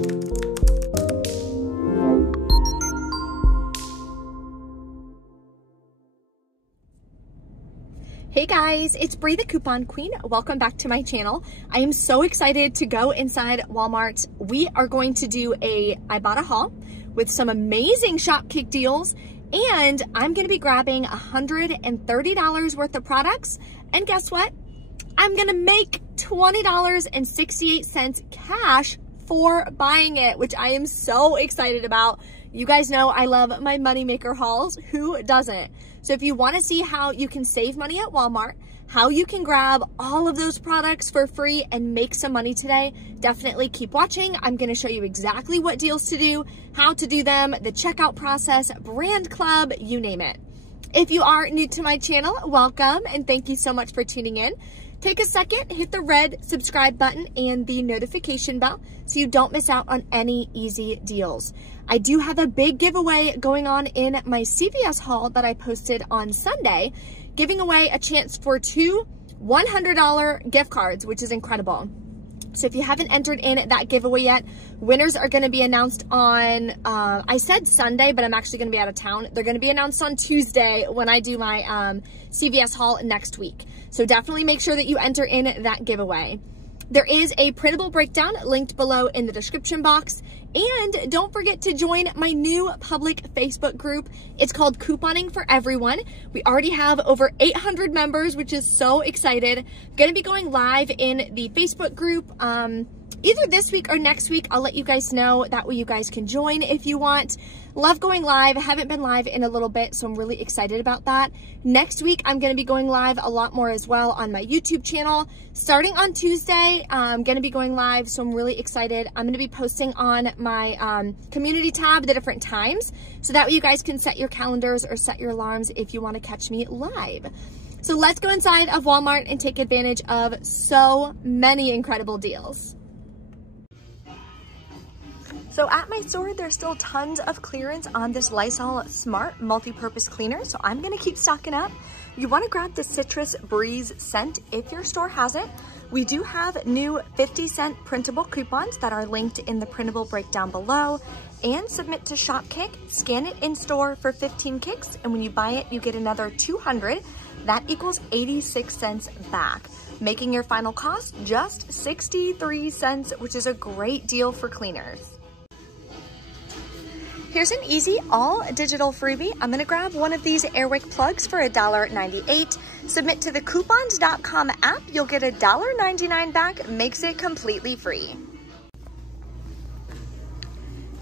Hey guys, it's Bree the Coupon Queen. Welcome back to my channel. I am so excited to go inside Walmart. We are going to do a Ibotta haul with some amazing Shopkick deals, and I'm gonna be grabbing $130 worth of products. And guess what? I'm gonna make $20.68 cash for buying it, which I am so excited about. You guys know I love my moneymaker hauls. Who doesn't? So if you want to see how you can save money at Walmart, how you can grab all of those products for free and make some money today, definitely keep watching. I'm going to show you exactly what deals to do, how to do them, the checkout process, brand club, you name it. If you are new to my channel, welcome and thank you so much for tuning in. Take a second, hit the red subscribe button and the notification bell so you don't miss out on any easy deals. I do have a big giveaway going on in my CVS haul that I posted on Sunday, giving away a chance for 2 $100 gift cards, which is incredible. So if you haven't entered in that giveaway yet, winners are going to be announced on, I said Sunday, but I'm actually going to be out of town. They're going to be announced on Tuesday when I do my CVS haul next week. So definitely make sure that you enter in that giveaway. There is a printable breakdown linked below in the description box. And don't forget to join my new public Facebook group. It's called Couponing for Everyone. We already have over 800 members, which is so excited. I'm gonna be going live in the Facebook group either this week or next week. I'll let you guys know. That way you guys can join if you want. Love going live. I haven't been live in a little bit, so I'm really excited about that. Next week, I'm going to be going live a lot more as well on my YouTube channel. Starting on Tuesday, I'm going to be going live, so I'm really excited. I'm going to be posting on my community tab the different times, so that way you guys can set your calendars or set your alarms if you want to catch me live. So let's go inside of Walmart and take advantage of so many incredible deals. So at my store, there's still tons of clearance on this Lysol Smart Multi-Purpose Cleaner, so I'm gonna keep stocking up. You wanna grab the Citrus Breeze scent if your store has it. We do have new 50-cent printable coupons that are linked in the printable breakdown below, and submit to Shopkick, scan it in store for 15 kicks, and when you buy it, you get another 200. That equals 86 cents back, making your final cost just 63 cents, which is a great deal for cleaners. Here's an easy all digital freebie. I'm gonna grab one of these Airwick plugs for $1.98. Submit to the coupons.com app. You'll get $1.99 back, makes it completely free.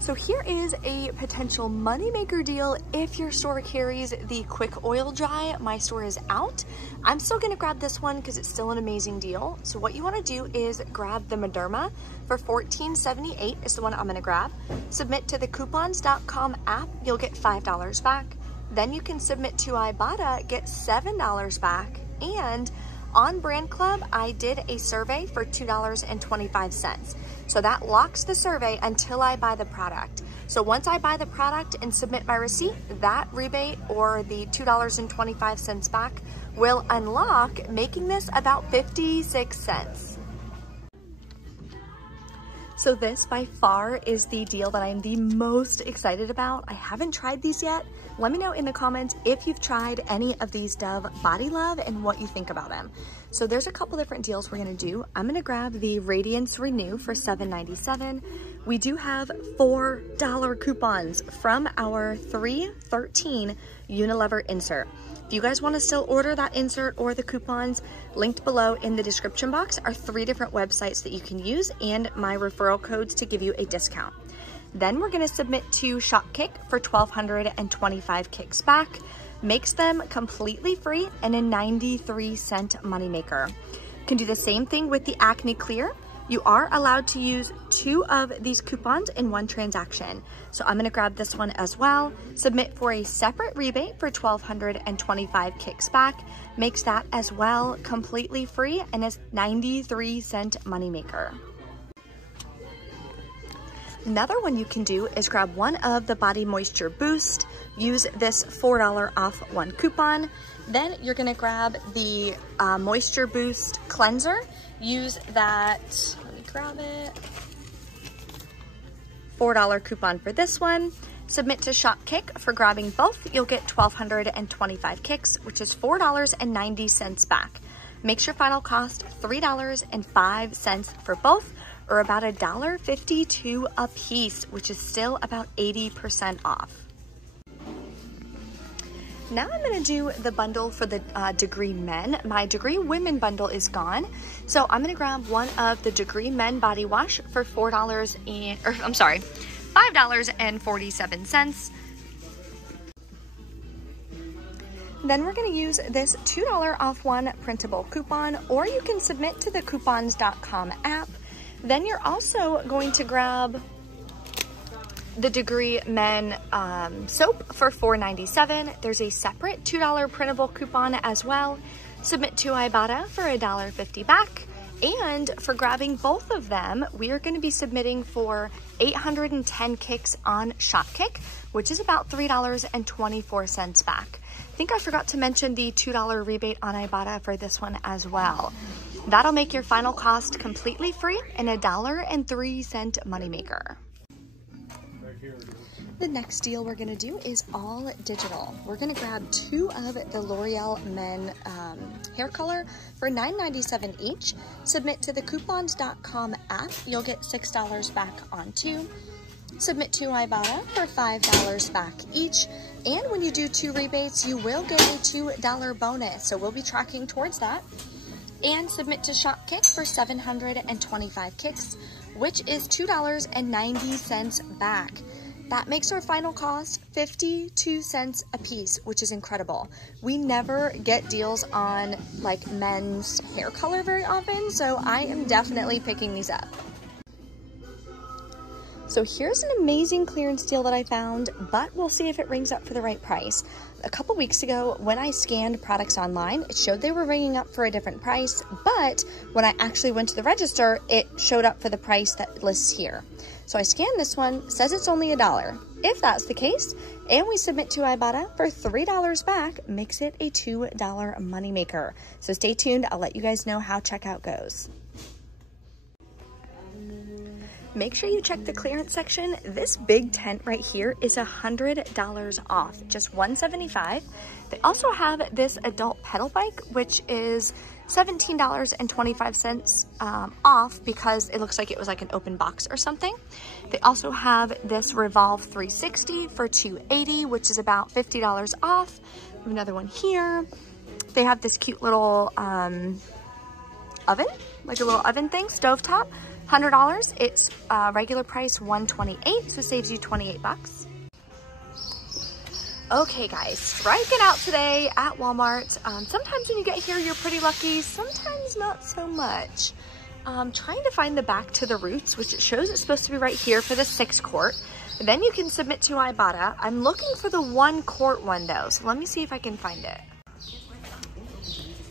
So here is a potential moneymaker deal if your store carries the quick oil dry. My store is out. I'm still gonna grab this one because it's still an amazing deal. So what you wanna do is grab the Mederma for $14.78 is the one I'm gonna grab. Submit to the coupons.com app, you'll get $5 back. Then you can submit to Ibotta, get $7 back. And on Brand Club, I did a survey for $2.25. So that locks the survey until I buy the product. So once I buy the product and submit my receipt, that rebate or the $2.25 back will unlock, making this about 56 cents. So this by far is the deal that I'm the most excited about. I haven't tried these yet. Let me know in the comments if you've tried any of these Dove Body Love and what you think about them. So there's a couple different deals we're gonna do. I'm gonna grab the Radiance Renew for $7.97. We do have $4 coupons from our 313 Unilever insert. If you guys want to still order that insert or the coupons, linked below in the description box are 3 different websites that you can use and my referral codes to give you a discount. Then we're going to submit to Shopkick for 1,225 kicks back, makes them completely free and a 93-cent moneymaker. Can do the same thing with the Acne Clear. You are allowed to use 2 of these coupons in 1 transaction. So I'm gonna grab this one as well, submit for a separate rebate for 1,225 kicks back, makes that as well completely free and is 93-cent moneymaker. Another one you can do is grab one of the Body Moisture Boost, use this $4 off 1 coupon. Then you're gonna grab the Moisture Boost Cleanser, use that, let me grab it. $4 coupon for this one. Submit to Shopkick. For grabbing both, you'll get 1,225 kicks, which is $4.90 back. Makes your final cost $3.05 for both, or about $1.52 a piece, which is still about 80% off. Now I'm gonna do the bundle for the Degree Men. My Degree Women bundle is gone. So I'm gonna grab one of the Degree Men body wash for $5.47. Then we're gonna use this $2 off one printable coupon, or you can submit to the coupons.com app. Then you're also going to grab the Degree Men soap for $4.97. There's a separate $2 printable coupon as well. Submit to Ibotta for $1.50 back. And for grabbing both of them, we are going to be submitting for 810 kicks on Shopkick, which is about $3.24 back. I think I forgot to mention the $2 rebate on Ibotta for this one as well. That'll make your final cost completely free and $1.03 moneymaker. The next deal we're gonna do is all digital. We're gonna grab 2 of the L'Oreal Men hair color for $9.97 each. Submit to the coupons.com app. You'll get $6 back on 2. Submit to Ibotta for $5 back each. And when you do 2 rebates, you will get a $2 bonus. So we'll be tracking towards that. And submit to Shopkick for 725 kicks, which is $2.90 back. That makes our final cost 52 cents a piece, which is incredible. We never get deals on like men's hair color very often, so I am definitely picking these up. So here's an amazing clearance deal that I found, but we'll see if it rings up for the right price. A couple weeks ago, when I scanned products online, it showed they were ringing up for a different price, but when I actually went to the register, it showed up for the price that lists here. So I scanned this one, says it's only $1. If that's the case, and we submit to Ibotta for $3 back, makes it a $2 moneymaker. So stay tuned, I'll let you guys know how checkout goes. Make sure you check the clearance section. This big tent right here is $100 off, just $175. They also have this adult pedal bike, which is $17.25 off because it looks like it was like an open box or something. They also have this Revolve 360 for $280, which is about $50 off. Another one here. They have this cute little oven, like a little oven thing, stovetop. $100. It's regular price $128, so saves you 28 bucks. Okay guys, striking out today at Walmart. Sometimes when you get here, you're pretty lucky, sometimes not so much. Trying to find the back to the roots, which it shows it's supposed to be right here for the 6 quart. Then you can submit to Ibotta. I'm looking for the 1 quart one though, so let me see if I can find it.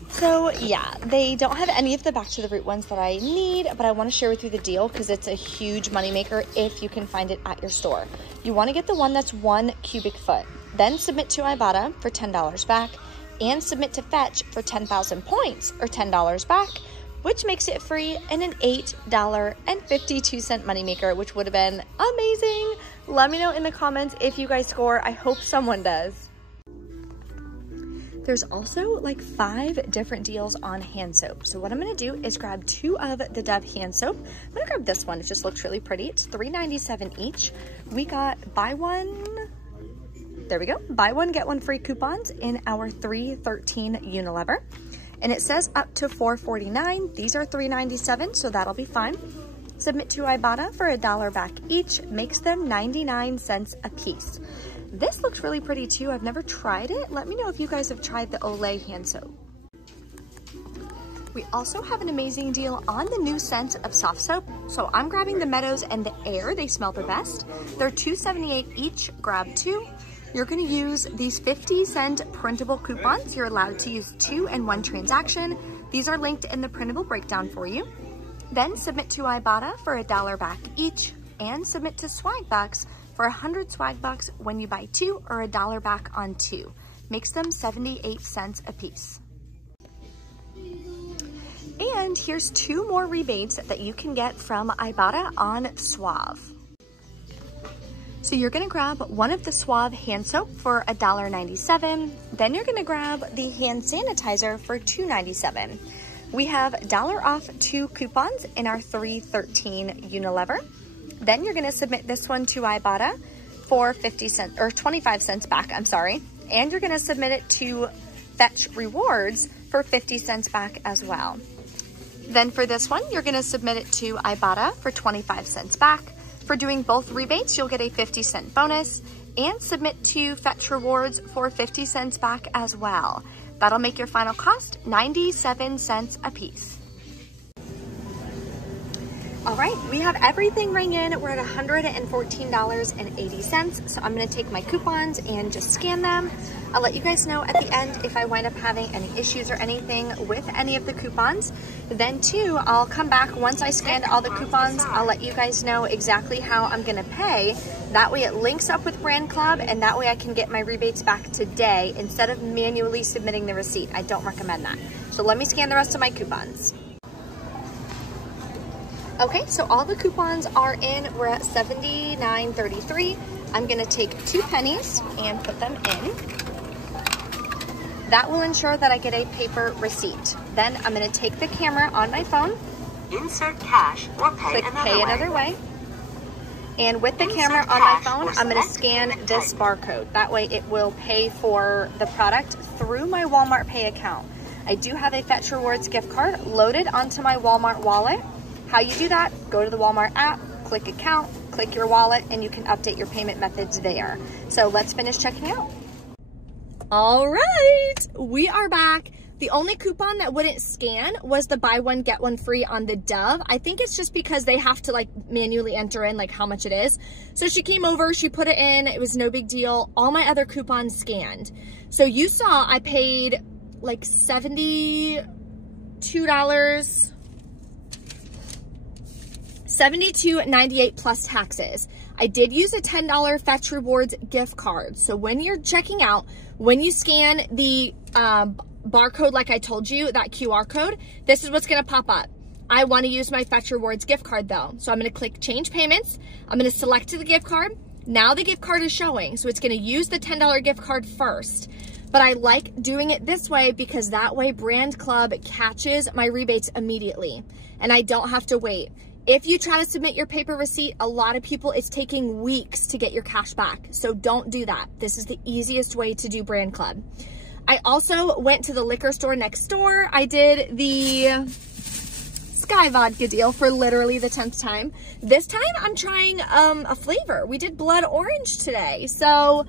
So yeah, they don't have any of the back to the root ones that I need, but I want to share with you the deal because it's a huge moneymaker if you can find it at your store. You want to get the one that's 1 cubic foot. Then submit to Ibotta for $10 back and submit to Fetch for 10,000 points or $10 back, which makes it free and an $8.52 moneymaker, which would have been amazing. Let me know in the comments if you guys score. I hope someone does. There's also like 5 different deals on hand soap. So what I'm gonna do is grab 2 of the Dove hand soap. I'm gonna grab this one, it just looks really pretty. It's $3.97 each. We got buy one, there we go, buy one, get one free coupons in our 313 Unilever. And it says up to $4.49. These are $3.97, so that'll be fine. Submit to Ibotta for $1 back each, makes them 99 cents a piece. This looks really pretty too. I've never tried it. Let me know if you guys have tried the Olay hand soap. We also have an amazing deal on the new scent of soft soap. So I'm grabbing the Meadows and the Air. They smell the best. They're $2.78 each. Grab 2. You're going to use these 50-cent printable coupons. You're allowed to use 2 in 1 transaction. These are linked in the printable breakdown for you. Then submit to Ibotta for $1 back each and submit to Swagbucks for 100 Swagbucks when you buy 2 or $1 back on 2. Makes them 78 cents a piece. And here's 2 more rebates that you can get from Ibotta on Suave. So you're gonna grab one of the Suave hand soap for $1.97. Then you're gonna grab the hand sanitizer for $2.97. We have $1 off 2 coupons in our 313 Unilever. Then you're gonna submit this one to Ibotta for 50 cents or 25 cents back, I'm sorry. And you're gonna submit it to Fetch Rewards for 50 cents back as well. Then for this one, you're gonna submit it to Ibotta for 25 cents back. For doing both rebates, you'll get a 50-cent bonus and submit to Fetch Rewards for 50 cents back as well. That'll make your final cost 97 cents a piece. All right, we have everything ring in. We're at $114.80. So I'm gonna take my coupons and just scan them. I'll let you guys know at the end if I wind up having any issues or anything with any of the coupons. Then too, I'll come back once I scanned all the coupons. I'll let you guys know exactly how I'm gonna pay. That way it links up with Brand Club, and that way I can get my rebates back today instead of manually submitting the receipt. I don't recommend that. So let me scan the rest of my coupons. Okay, so all the coupons are in. We're at $79.33. I'm gonna take 2 pennies and put them in. That will ensure that I get a paper receipt. Then I'm gonna take the camera on my phone, insert cash or pay another way. And with the camera on my phone, I'm gonna scan this barcode. That way it will pay for the product through my Walmart Pay account. I do have a Fetch Rewards gift card loaded onto my Walmart wallet. How you do that, go to the Walmart app, click account, click your wallet, and you can update your payment methods there. So let's finish checking out. All right, we are back. The only coupon that wouldn't scan was the buy one, get one free on the Dove. I think it's just because they have to like manually enter in like how much it is. So she came over, she put it in, it was no big deal. All my other coupons scanned. So you saw I paid like $72. $72.98 plus taxes. I did use a $10 Fetch Rewards gift card. So when you're checking out, when you scan the barcode like I told you, that QR code, this is what's gonna pop up. I wanna use my Fetch Rewards gift card though. So I'm gonna click change payments. I'm gonna select the gift card. Now the gift card is showing. So it's gonna use the $10 gift card first. But I like doing it this way because that way Brand Club catches my rebates immediately and I don't have to wait. If you try to submit your paper receipt, a lot of people, it's taking weeks to get your cash back. So don't do that. This is the easiest way to do Brand Club. I also went to the liquor store next door. I did the Sky Vodka deal for literally the 10th time. This time I'm trying a flavor. We did blood orange today. So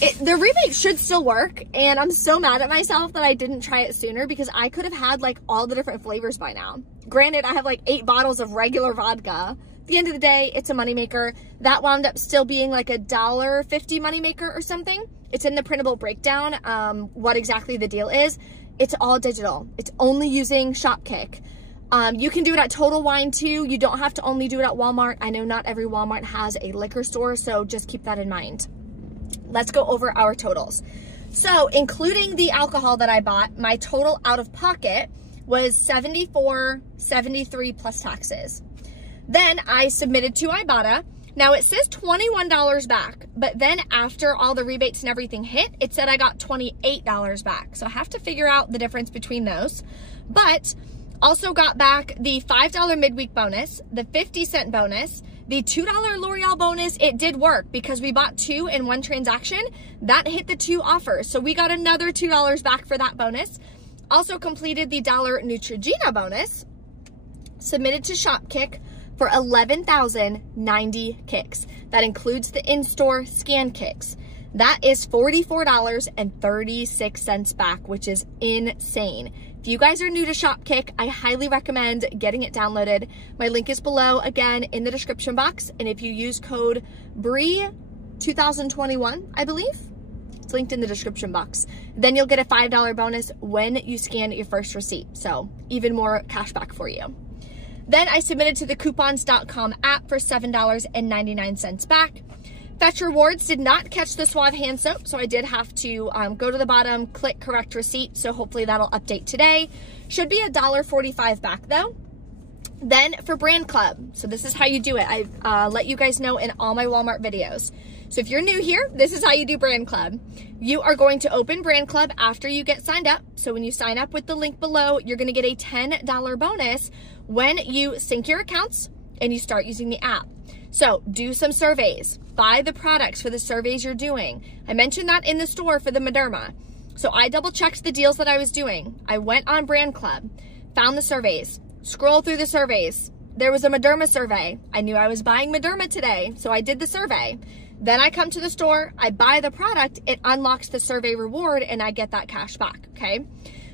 the rebate should still work. And I'm so mad at myself that I didn't try it sooner because I could have had like all the different flavors by now. Granted, I have like 8 bottles of regular vodka. At the end of the day, it's a moneymaker. That wound up still being like a $1.50 moneymaker or something. It's in the printable breakdown, what exactly the deal is. It's all digital. It's only using Shopkick. You can do it at Total Wine too. You don't have to only do it at Walmart. I know not every Walmart has a liquor store, so just keep that in mind. Let's go over our totals. So including the alcohol that I bought, my total out of pocket was $74.73 plus taxes. Then I submitted to Ibotta. Now it says $21 back, but then after all the rebates and everything hit, it said I got $28 back. So I have to figure out the difference between those. But also got back the $5 midweek bonus, the 50-cent bonus, the $2 L'Oreal bonus. It did work because we bought 2 in one transaction. That hit the 2 offers. So we got another $2 back for that bonus. Also completed the $1 Neutrogena bonus, submitted to Shopkick for 11,090 kicks. That includes the in-store scan kicks. That is $44.36 back, which is insane. If you guys are new to Shopkick, I highly recommend getting it downloaded. My link is below, again, in the description box. And if you use code BRE2021, I believe, it's linked in the description box. Then you'll get a $5 bonus when you scan your first receipt. So even more cash back for you. Then I submitted to the coupons.com app for $7.99 back. Fetch Rewards did not catch the Suave hand soap, so I did have to go to the bottom, click correct receipt. So hopefully that'll update today. Should be $1.45 back though. Then for Brand Club, so this is how you do it. I've let you guys know in all my Walmart videos. So if you're new here, this is how you do Brand Club. You are going to open Brand Club after you get signed up. So when you sign up with the link below, you're gonna get a $10 bonus when you sync your accounts and you start using the app. So do some surveys, buy the products for the surveys you're doing. I mentioned that in the store for the Mederma. So I double checked the deals that I was doing. I went on Brand Club, found the surveys, scroll through the surveys. There was a Mederma survey. I knew I was buying Mederma today, so I did the survey. Then I come to the store, I buy the product, it unlocks the survey reward, and I get that cash back, okay?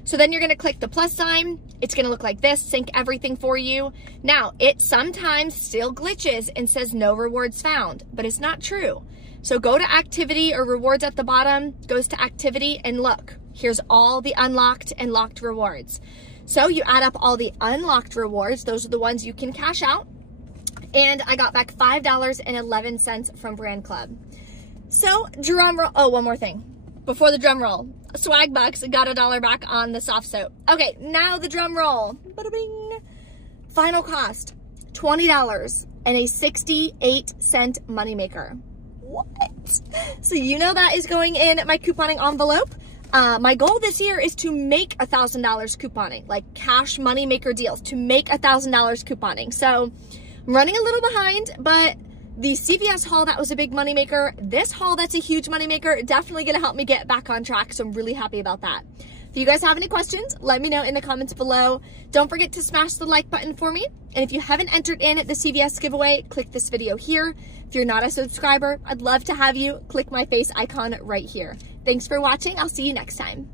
So then you're gonna click the plus sign. It's gonna look like this, sync everything for you. Now, it sometimes still glitches and says no rewards found, but it's not true. So go to activity or rewards at the bottom, goes to activity, and look, here's all the unlocked and locked rewards. So you add up all the unlocked rewards, those are the ones you can cash out, and I got back $5.11 from Brand Club. So drum roll, oh, one more thing. Before the drum roll, Swag Bucks got $1 back on the soft soap. Okay, now the drum roll. Bada bing. Final cost, $20 and a 68-cent moneymaker. What? So you know that is going in my couponing envelope. My goal this year is to make $1,000 couponing, like cash money maker deals, to make $1,000 couponing. So I'm running a little behind, but the CVS haul, that was a big money maker. This haul, that's a huge money maker, definitely gonna help me get back on track. So I'm really happy about that. If you guys have any questions, let me know in the comments below. Don't forget to smash the like button for me. And if you haven't entered in the CVS giveaway, click this video here. If you're not a subscriber, I'd love to have you. Click my face icon right here. Thanks for watching. I'll see you next time.